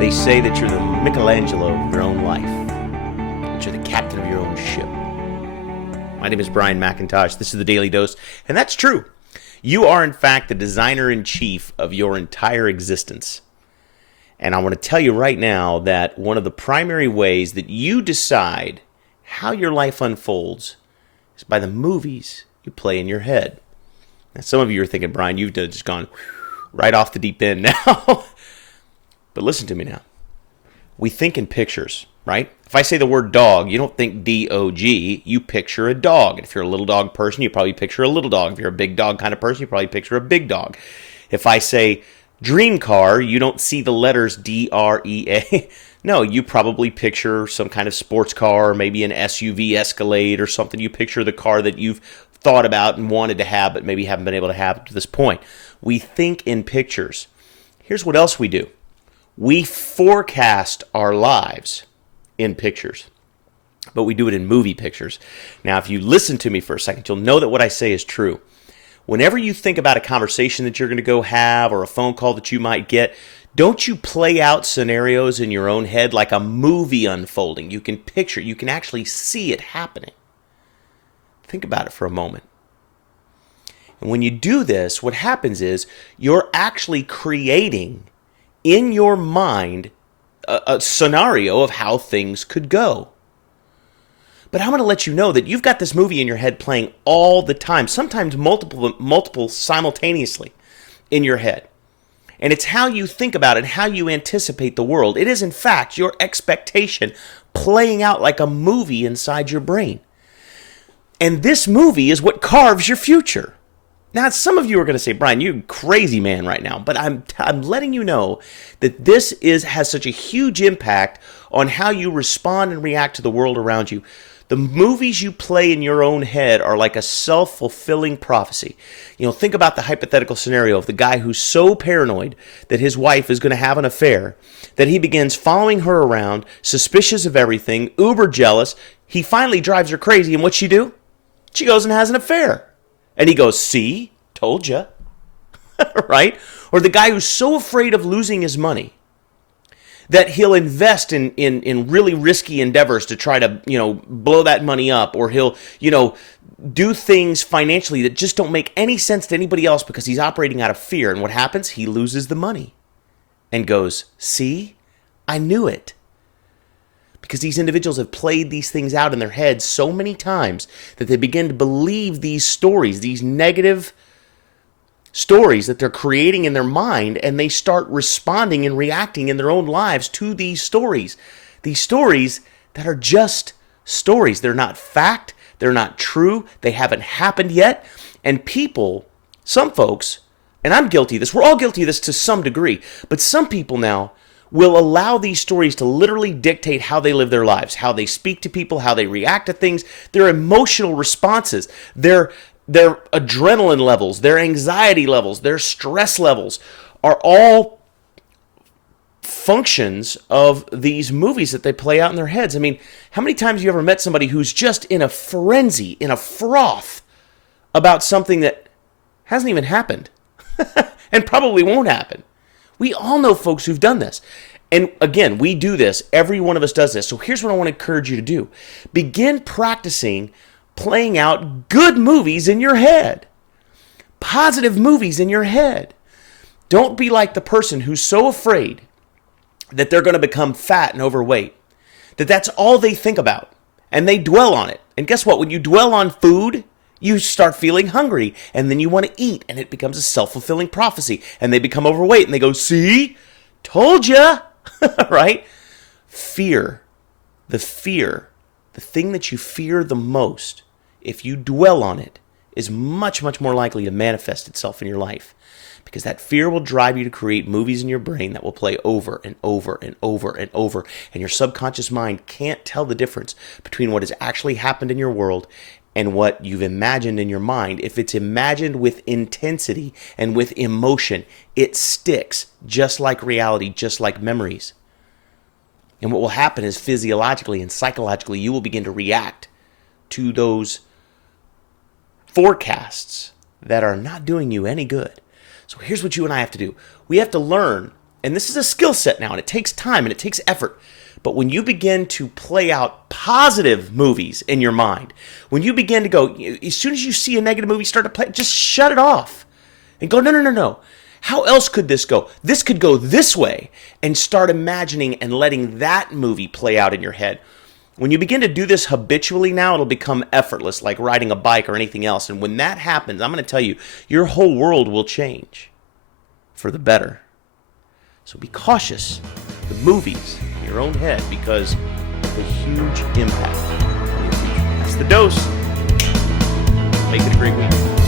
They say that you're the Michelangelo of your own life, that you're the captain of your own ship. My name is Brian McIntosh. This is the Daily Dose, and that's true. You are, in fact, the designer-in-chief of your entire existence. And I want to tell you right now that one of the primary ways that you decide how your life unfolds is by the movies you play in your head. Now, some of you are thinking, Brian, you've just gone right off the deep end now. But listen to me now. We think in pictures, right? If I say the word dog, you don't think D-O-G. You picture a dog. And if you're a little dog person, you probably picture a little dog. If you're a big dog kind of person, you probably picture a big dog. If I say dream car, you don't see the letters D-R-E-A. No, you probably picture some kind of sports car, or maybe an SUV Escalade or something. You picture the car that you've thought about and wanted to have, but maybe haven't been able to have to this point. We think in pictures. Here's what else we do. We forecast our lives in pictures, but we do it in movie pictures. Now, if you listen to me for a second, you'll know that what I say is true. Whenever you think about a conversation that you're going to go have or a phone call that you might get, don't you play out scenarios in your own head like a movie unfolding? You can picture, you can actually see it happening. Think about it for a moment. And when you do this, what happens is you're actually creating in your mind a scenario of how things could go. But I'm going to let you know that you've got this movie in your head playing all the time, sometimes multiple simultaneously in your head. And it's how you think about it, how you anticipate the world. It is, in fact, your expectation playing out like a movie inside your brain. And this movie is what carves your future. Now, some of you are going to say, Brian, you're a crazy man right now, but I'm letting you know that this has such a huge impact on how you respond and react to the world around you. The movies you play in your own head are like a self-fulfilling prophecy. You know, think about the hypothetical scenario of the guy who's so paranoid that his wife is going to have an affair that he begins following her around, suspicious of everything, uber jealous. He finally drives her crazy, and what's she do? She goes and has an affair. And he goes, see, told ya, right? Or the guy who's so afraid of losing his money that he'll invest in really risky endeavors to try to, blow that money up, or he'll, do things financially that just don't make any sense to anybody else because he's operating out of fear. And what happens? He loses the money and goes, see, I knew it. Because these individuals have played these things out in their heads so many times that they begin to believe these stories, these negative stories that they're creating in their mind, and they start responding and reacting in their own lives to these stories. These stories that are just stories. They're not fact. They're not true. They haven't happened yet. And people, some folks, and I'm guilty of this, we're all guilty of this to some degree, but some people now will allow these stories to literally dictate how they live their lives, how they speak to people, how they react to things, their emotional responses, their adrenaline levels, their anxiety levels, their stress levels are all functions of these movies that they play out in their heads. I mean, how many times have you ever met somebody who's just in a frenzy, in a froth about something that hasn't even happened and probably won't happen? We all know folks who've done this. And again, we do this. Every one of us does this. So here's what I want to encourage you to do. Begin practicing playing out good movies in your head. Positive movies in your head. Don't be like the person who's so afraid that they're going to become fat and overweight, that that's all they think about, and they dwell on it. And guess what? When you dwell on food, you start feeling hungry, and then you want to eat, and it becomes a self-fulfilling prophecy, and they become overweight, and they go, see, told ya, right? Fear, the thing that you fear the most, if you dwell on it, is much, much more likely to manifest itself in your life, because that fear will drive you to create movies in your brain that will play over and over and over and over, and your subconscious mind can't tell the difference between what has actually happened in your world and what you've imagined in your mind. If it's imagined with intensity and with emotion, it sticks just like reality, just like memories. And what will happen is physiologically and psychologically, you will begin to react to those forecasts that are not doing you any good. So here's what you and I have to do. We have to learn And this is a skill set now, and it takes time and it takes effort. But when you begin to play out positive movies in your mind, when you begin to go, as soon as you see a negative movie start to play, just shut it off and go, no, no, no, no. How else could this go? This could go this way, and start imagining and letting that movie play out in your head. When you begin to do this habitually now, it'll become effortless, like riding a bike or anything else. And when that happens, I'm going to tell you, your whole world will change for the better. So be cautious the movies in your own head, because of the huge impact on your future. That's the dose. Make it a great week.